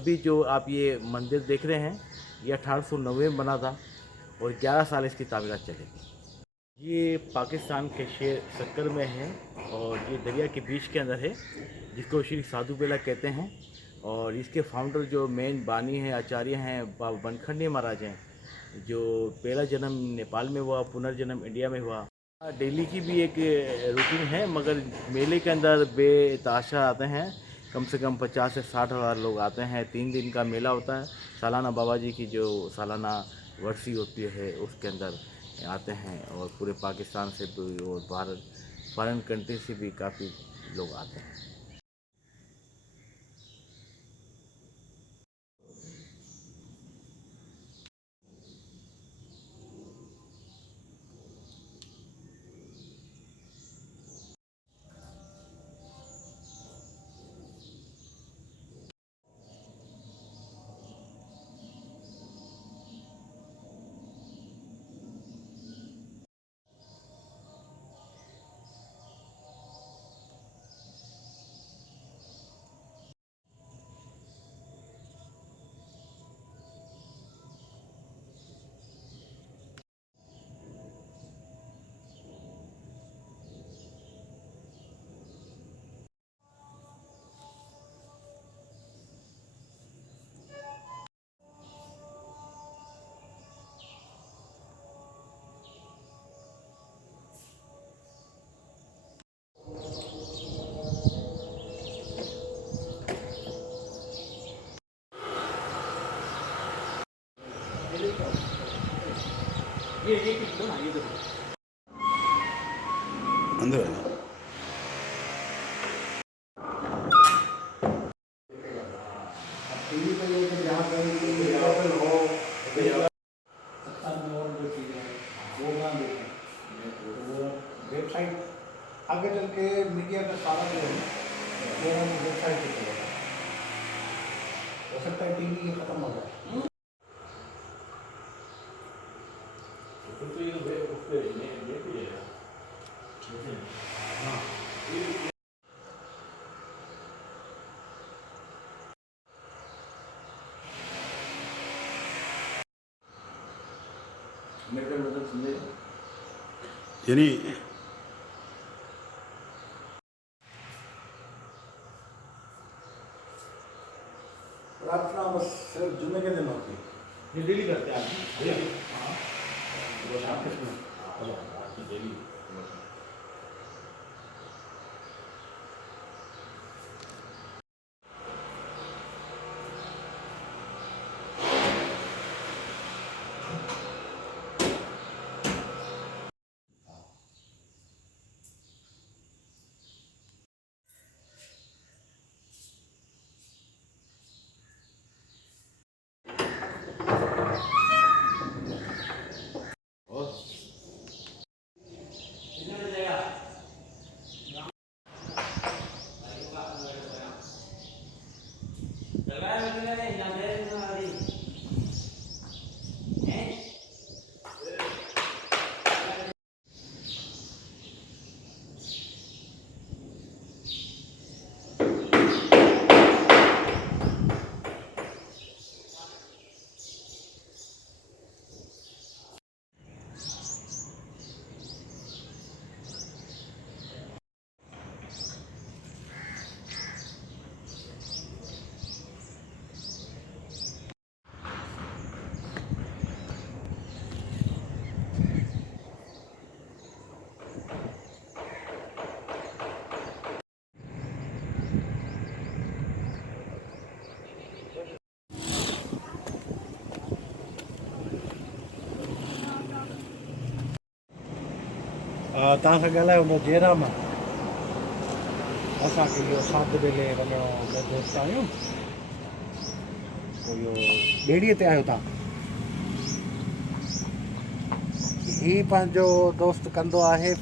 अभी जो आप ये मंदिर देख रहे हैं, ये 1890 में बना था और 11 साल इसकी तामीरात चलेगी। ये पाकिस्तान के शेर शक्कर में है और ये दरिया के बीच के अंदर है, जिसको श्री साधु बेला कहते हैं। और इसके फाउंडर जो मेन बानी हैं, आचार्य हैं, बाबा बनखंडी महाराज हैं, जो पहला जन्म नेपाल में हुआ, पुनर्जन्म इंडिया में हुआ। डेली की भी एक रूटीन है, मगर मेले के अंदर बेताशा आते हैं। कम से कम 50 से 60 हज़ार लोग आते हैं। 3 दिन का मेला होता है। सालाना बाबा जी की जो सालाना वर्सी होती है उसके अंदर आते हैं, और पूरे पाकिस्तान से भी और भारत फॉरेन कंट्री से भी काफ़ी लोग आते हैं। ये देखो ना, ये देखो अंदर है। टीवी पे ये तो जहाँ कहीं विज्ञापन हो और जो चीज़ें हैं वो ना देखें, तो वो वेबसाइट आगे चल के मीडिया का सारा जो है वो वेबसाइट पे चलेगा। हो सकता है टीवी ये खत्म हो जाए। तो ये उस पे हाँ, मेरे मतलब समझे यानी प्रार्थना बस सिर्फ जुम्मे के दिन होती है। ये डेली करते हैं आप? हाँ, वो शाम के समय डेली। तव्हां सां ॻाल्हायो मां जयराम आहे। असांखे इहो साध बेले वञिणो, ॿ दोस्त आहियूं। पोइ इहो ॿेड़ीअ ते आहियो तव्हां? हीउ पंहिंजो दोस्त कंदो आहे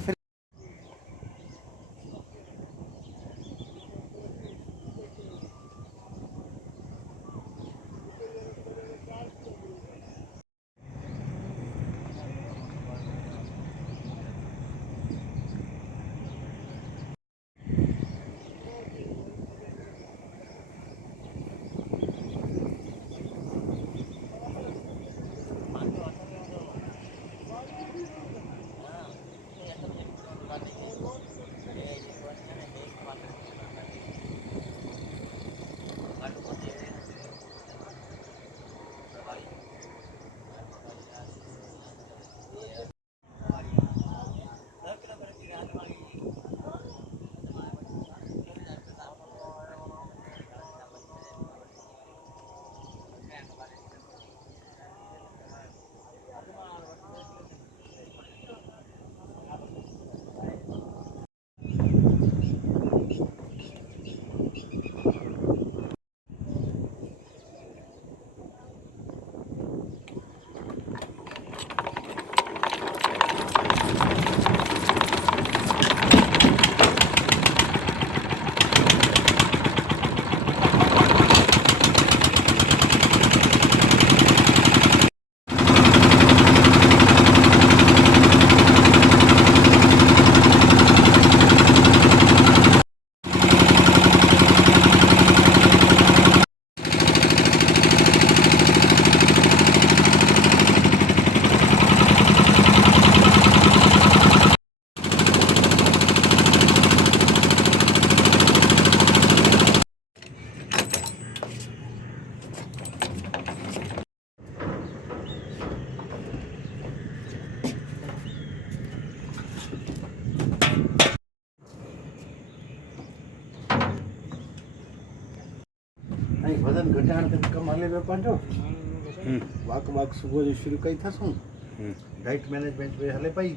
નહીં વજન ઘટાડ કે કમ હાલે વેપાર જો हम्म, વાક સુબહ જો શરૂ કઈ થશું हम्म. डाइट मैनेजमेंट वे हले पाई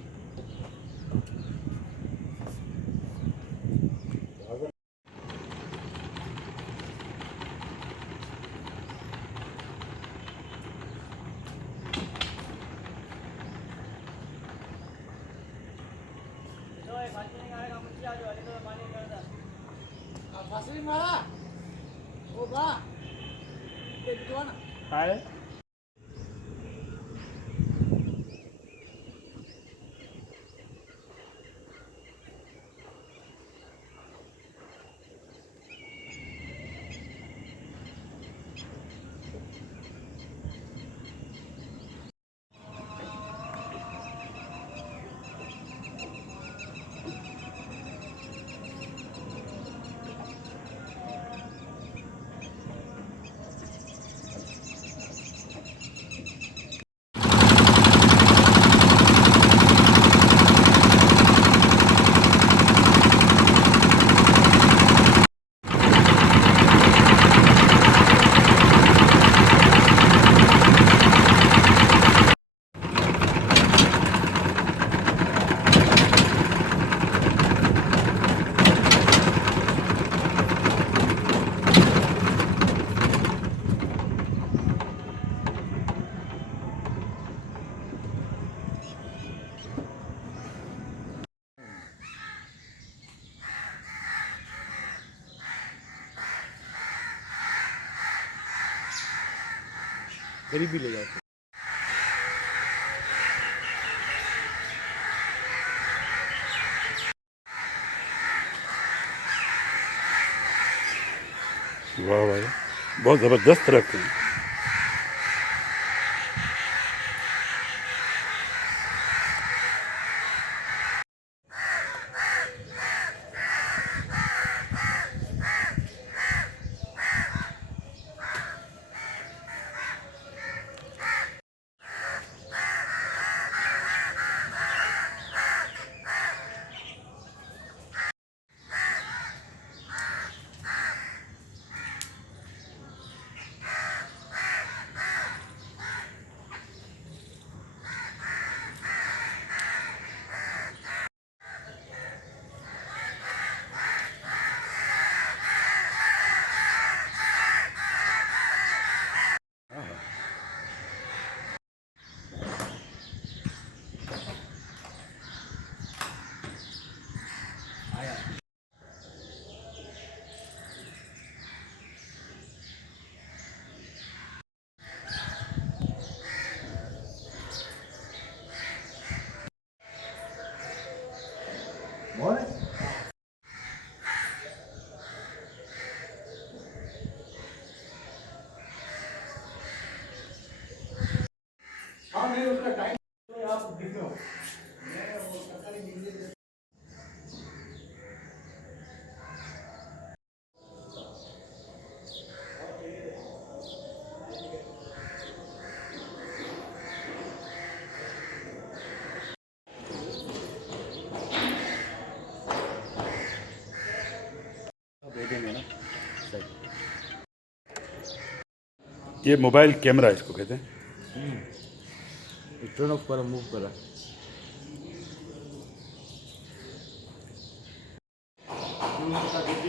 गरीबी ले जाओ। वाह भाई, बहुत ज़बरदस्त रखते हैं। बोले हाँ नहीं उसका टाइम तो आप देख लो मैं वो सरकारी मीडिया देखेंगे ना, सही। ये मोबाइल कैमरा इसको कहते हैं। टर्न ऑफ करा, मूव करा। का